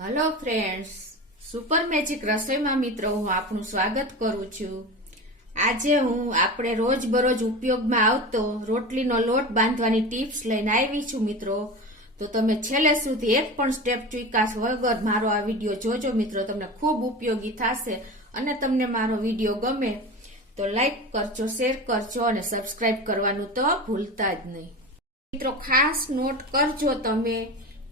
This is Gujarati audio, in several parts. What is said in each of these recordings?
હેલો ફ્રેન્ડ્સ, સુપર મેજિક રસોઈમાં મિત્રો હું આપનું સ્વાગત કરું છું। આજે હું આપણે રોજબરોજ ઉપયોગમાં આવતો રોટલીનો લોટ બાંધવાની ટિપ્સ લઈને આવી છું મિત્રો। તો તમે છેલ્લે સુધી એક પણ સ્ટેપ ચૂક્યા વગર મારો આ વિડીયો જોજો મિત્રો, તમને ખૂબ ઉપયોગી થશે અને તમને મારો વિડીયો ગમે તો લાઈક કરજો, શેર કરજો અને સબસ્ક્રાઇબ કરવાનું તો ભૂલતા જ નહીં મિત્રો। ખાસ નોટ કરજો તમે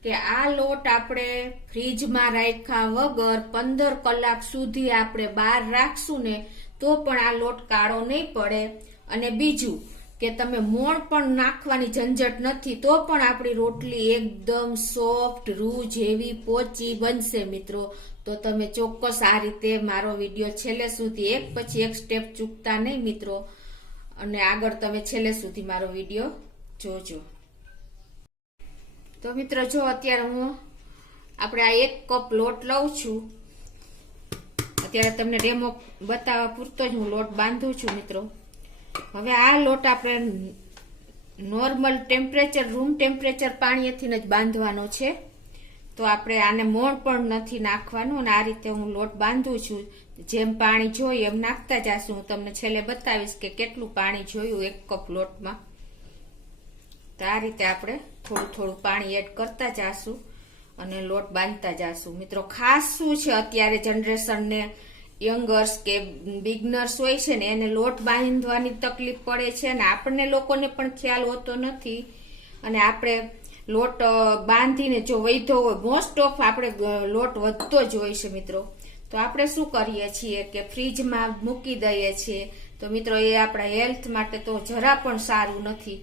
કે આ લોટ આપણે ફ્રીજમાં રાખ્યા વગર 15 કલાક સુધી આપણે બહાર રાખશું ને તો પણ આ લોટ કાળો નહીં પડે। અને બીજું કે તમે મોણ પણ નાખવાની ઝંઝટ નથી તો પણ આપણી રોટલી એકદમ સોફ્ટ રૂ જેવી પોચી બનશે મિત્રો। તો તમે ચોક્કસ આ રીતે મારો વિડીયો છેલ્લે સુધી એક પછી એક સ્ટેપ ચૂકતા નહીં મિત્રો, અને આગળ તમે છેલ્લે સુધી મારો વિડીયો જોજો। તો મિત્રો જો અત્યારે હું આપણે આ 1 કપ લોટ લઉં છું। અત્યારે તમને ડેમો બતાવવા પૂરતો જ હું લોટ બાંધું છું મિત્રો। હવે આ લોટ આપણે નોર્મલ ટેમ્પરેચર, રૂમ ટેમ્પરેચર પાણીથી જ બાંધવાનો છે। તો આપણે આને મોણ પણ નથી નાખવાનું અને આ રીતે હું લોટ બાંધું છું। જેમ પાણી જોઈએ એમ નાખતા જશું। હું તમને છેલ્લે બતાવીશ કે કેટલું પાણી જોયું 1 કપ લોટમાં। તો આ રીતે આપણે થોડું થોડું પાણી એડ કરતા જાશું અને લોટ બાંધતા જાશું મિત્રો। ખાસ શું છે, અત્યારે જનરેશનને યંગર્સ કે બિગનર્સ હોય છે ને એને લોટ બાંધવાની તકલીફ પડે છે અને આપણને લોકોને પણ ખ્યાલ હોતો નથી અને આપણે લોટ બાંધીને જો વધ્યો હોય, મોસ્ટ ઓફ આપણે લોટ વધતો જ હોય છે મિત્રો। તો આપણે શું કરીએ છીએ કે ફ્રીજમાં મૂકી દઈએ છીએ। તો મિત્રો એ આપણા હેલ્થ માટે તો જરા પણ સારું નથી।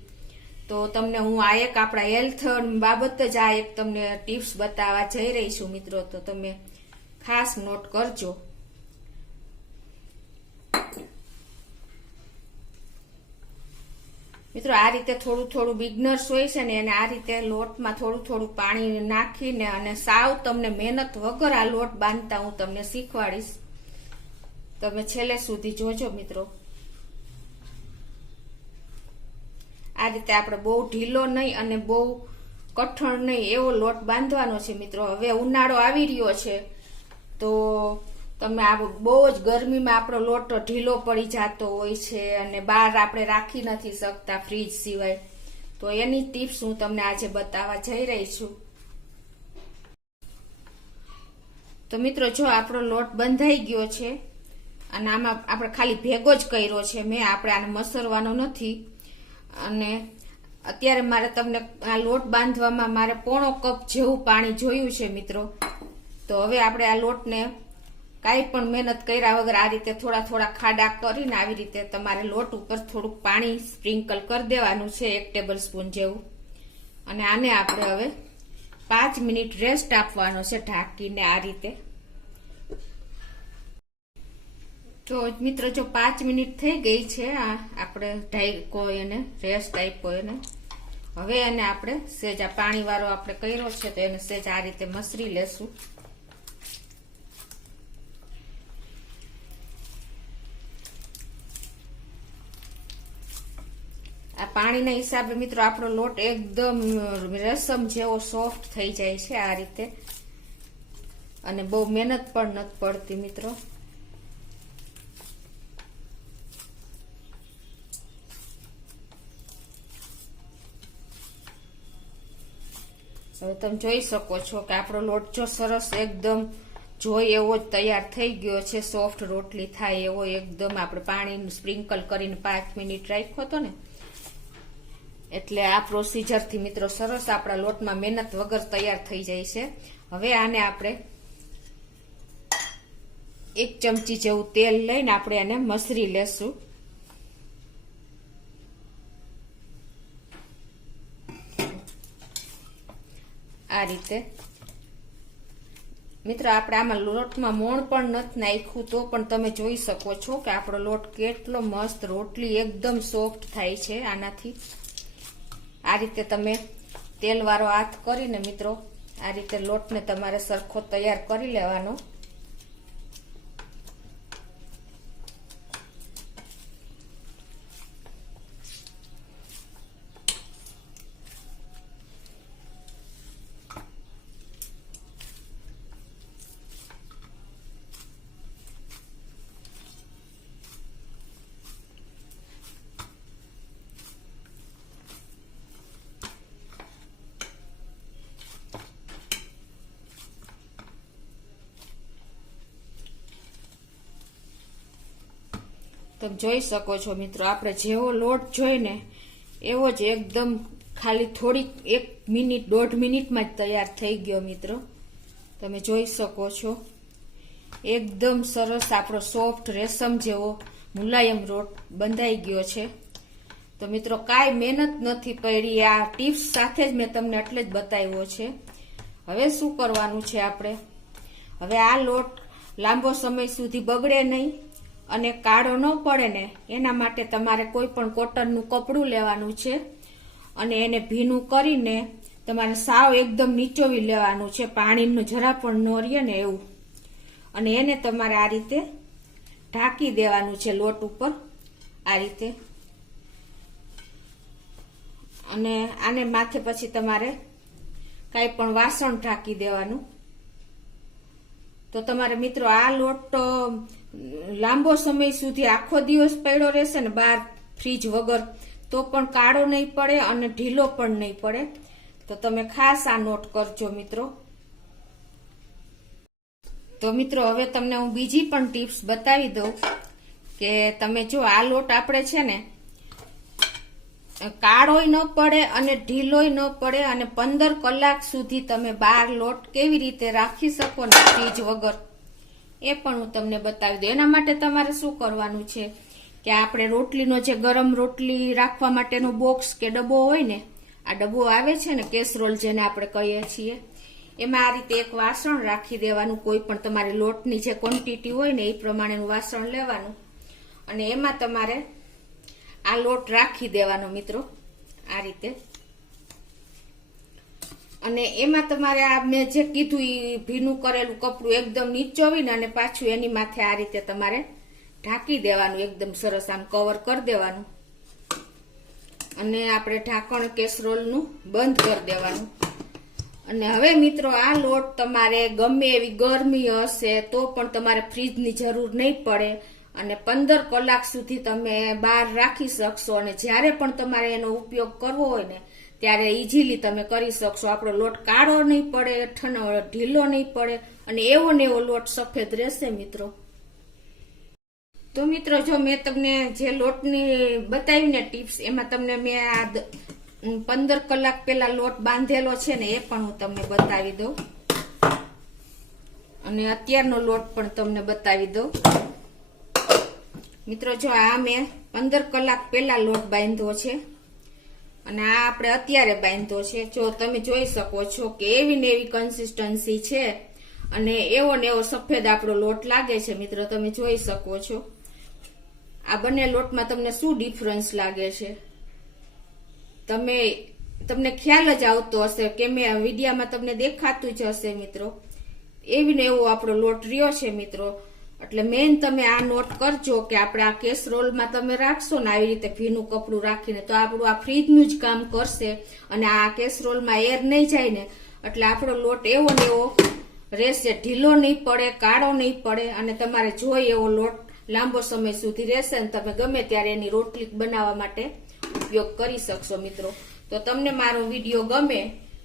તો તમને હું આ એક આપણા હેલ્થ બાબત જ આ એક તમને ટિપ્સ બતાવવા જઈ રહી છું મિત્રો। તો તમે ખાસ નોટ કરજો મિત્રો। આ રીતે થોડું થોડું બિગનર્સ હોય છે ને એને આ રીતે લોટમાં થોડું થોડું પાણી નાખીને અને સાવ તમને મહેનત વગર આ લોટ બાંધતા હું તમને શીખવાડીશ। તમે છેલ્લે સુધી જોજો મિત્રો। આ રીતે આપણે બહુ ઢીલો નહીં અને બહુ કઠણ નહીં એવો લોટ બાંધવાનો છે મિત્રો। હવે ઉનાળો આવી રહ્યો છે તો તમે આ બહુ જ ગરમીમાં આપણો લોટ ઢીલો પડી જતો હોય છે અને બહાર આપણે રાખી નથી શકતા ફ્રીજ સિવાય। તો એની ટિપ્સ હું તમને આજે બતાવવા જઈ રહી છું। તો મિત્રો જો આપણો લોટ બંધાઈ ગયો છે અને આમાં આપણે ખાલી ભેગો જ કર્યો છે મેં, આપણે આને મસરવાનો નથી। અને અત્યારે મારે તમને આ લોટ બાંધવામાં મારે 1/4 કપ જેવું પાણી જોયું છે મિત્રો। તો હવે આપણે આ લોટને કાંઈ પણ મહેનત કર્યા વગર આ રીતે થોડા થોડા ખાડા કરીને આવી રીતે તમારે લોટ ઉપર થોડુંક પાણી સ્પ્રિંકલ કરી દેવાનું છે, 1 ટેબલ સ્પૂન જેવું। અને આને આપણે હવે 5 મિનિટ રેસ્ટ આપવાનો છે ઢાંકીને આ રીતે। તો મિત્રો જો 5 મિનિટ થઈ ગઈ છે, આપણે ઢાંકો એને રેસ્ટ આપ્યો એને। હવે એને આપણે સેજ આ પાણી વાળો આપણે કર્યો છે તો એને સેજ આ રીતે મસરી લેશું। આ પાણીના હિસાબે મિત્રો આપણો લોટ એકદમ રેશમ જેવો સોફ્ટ થઈ જાય છે આ રીતે, અને બહુ મહેનત પણ નથી પડતી મિત્રો। હવે તમે જોઈ શકો છો કે આપણો લોટ જો સરસ એકદમ જોઈ એવો જ તૈયાર થઈ ગયો છે, સોફ્ટ રોટલી થાય એવો એકદમ। આપણે પાણી સ્પ્રિંકલ કરીને 5 મિનિટ રાખ્યો હતો ને એટલે આ પ્રોસીજરથી મિત્રો સરસ આપણા લોટમાં મહેનત વગર તૈયાર થઈ જાય છે। હવે આને આપણે 1 ચમચી જેવું તેલ લઈને આપણે એને મસરી લેશું। આ રીતે મિત્રો આપણે આમાં લોટમાં મોણ પણ નથી નાખ્યું તો પણ તમે જોઈ શકો છો કે આપણો લોટ કેટલો મસ્ત, રોટલી એકદમ સોફ્ટ થાય છે આનાથી। આ રીતે તમે તેલવાળો હાથ કરીને મિત્રો આ રીતે લોટને તમારે સરખો તૈયાર કરી લેવાનો। તમે જોઈ શકો છો મિત્રો, આપણે જેવો લોટ જોઈને એવો જ એકદમ ખાલી થોડીક 1 મિનિટ 1.5 મિનિટમાં જ તૈયાર થઈ ગયો મિત્રો. તમે જોઈ શકો છો એકદમ સરસ આપણો સોફ્ટ રેશમ જેવો મુલાયમ લોટ બંધાઈ ગયો છે. તો મિત્રો કાંઈ મહેનત નથી પડી, આ ટિપ્સ સાથે જ મેં તમને એટલે જ બતાવ્યો છે. હવે શું કરવાનું છે આપણે, હવે આ લોટ લાંબો સમય સુધી બગડે નહીં અને કાળો ન પડે ને એના માટે તમારે કોઈ પણ કોટનનું કપડું લેવાનું છે અને એને ભીનું કરીને તમારે સાવ એકદમ નીચોવી લેવાનું છે, પાણીનું જરા પણ ન રહે ને એવું. અને એને તમારે આ રીતે ઢાંકી દેવાનું છે લોટ ઉપર આ રીતે. અને આને માથે પછી તમારે કાંઈ પણ વાસણ ઢાંકી દેવાનું. તો તમારે મિત્રો આ લોટ લાંબો સમય સુધી આખો દિવસ પડ્યો રહેશે ને બહાર ફ્રીજ વગર તો પણ કાળો નહીં પડે અને ઢીલો પણ નહીં પડે. તો તમે ખાસ આ નોટ કરજો મિત્રો. તો મિત્રો હવે તમને હું બીજી પણ ટિપ્સ બતાવી દઉં કે તમે જો આ લોટ આપણે છે ને કાળોય ન પડે અને ઢીલોય ન પડે અને 15 કલાક સુધી તમે બહાર લોટ કેવી રીતે રાખી શકો ને ફ્રીજ વગર એ પણ હું તમને બતાવી દઉં. એના માટે તમારે શું કરવાનું છે કે આપણે રોટલીનો જે ગરમ રોટલી રાખવા માટેનો બોક્સ કે ડબ્બો હોય ને, આ ડબ્બો આવે છે ને કેસરોલ જેને આપણે કહીએ છીએ, એમાં આ રીતે એક વાસણ રાખી દેવાનું. કોઈ પણ તમારી લોટની જે ક્વોન્ટિટી હોય ને એ પ્રમાણેનું વાસણ લેવાનું અને એમાં તમારે આ લોટ રાખી દેવાનો મિત્રો આ રીતે. અને એમાં તમારે આ મેં જે કીધું એ ભીનું કરેલું કપડું એકદમ નીચોવીને અને પાછું એની માથે આ રીતે તમારે ઢાંકી દેવાનું, એકદમ સરસ આમ કવર કરી દેવાનું. અને આપણે ઢાંકણ કેસરોલનું બંધ કરી દેવાનું. અને હવે મિત્રો આ લોટ તમારે ગમે એવી ગરમી હશે તો પણ તમારે ફ્રીજની જરૂર નહીં પડે અને 15 કલાક સુધી તમે બહાર રાખી શકશો. અને જ્યારે પણ તમારે એનો ઉપયોગ કરવો હોય ને ત્યારે ઇઝીલી તમે કરી શકશો. આપણો લોટ કાળો નહીં પડે, ઢીલો નહીં પડે અને એવો ને એવો લોટ સફેદ રહેશે મિત્રો. તો મિત્રો જો મેં તમને જે લોટની બતાવી ને ટિપ્સ એમાં તમને મેં આ 15 કલાક પહેલા લોટ બાંધેલો છે ને એ પણ હું તમને બતાવી દઉં અને અત્યારનો લોટ પણ તમને બતાવી દઉં. મિત્રો જો આ મેં 15 કલાક પહેલા લોટ બાંધ્યો છે અને આ આપણે અત્યારે બાંધ્યો છે. જો તમે જોઈ શકો છો કે એવી ને એવી કન્સિસ્ટન્સી છે અને એવો ને એવો સફેદ આપણો લોટ લાગે છે મિત્રો. તમે જોઈ શકો છો આ બંને લોટમાં તમને શું ડિફરન્સ લાગે છે તમને ખ્યાલ જ આવતો હશે કે મેં વિડીયામાં તમને દેખાતું જ હશે મિત્રો. એવી ને એવો આપણો લોટ રહ્યો છે મિત્રો. એટલે મેન તમે આ નોટ કરજો કે આપણે આ કેસરોલમાં તમે રાખશો ને આવી રીતે ભીનું કપડું રાખીને તો આપણું આ ફ્રીજનું જ કામ કરશે અને આ કેસરોલમાં એર નહીં જાય ને એટલે આપણો લોટ એવો ને એવો રહેશે, ઢીલો નહીં પડે, કાળો નહીં પડે અને તમારે જોઈએ એવો લોટ લાંબો સમય સુધી રહેશે ને તમે ગમે ત્યારે એની રોટલી બનાવવા માટે ઉપયોગ કરી શકશો મિત્રો. તો તમને મારો વિડીયો ગમે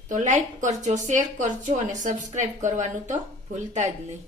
તો લાઈક કરજો, શેર કરજો અને સબસ્ક્રાઇબ કરવાનું તો ભૂલતા જ નહીં.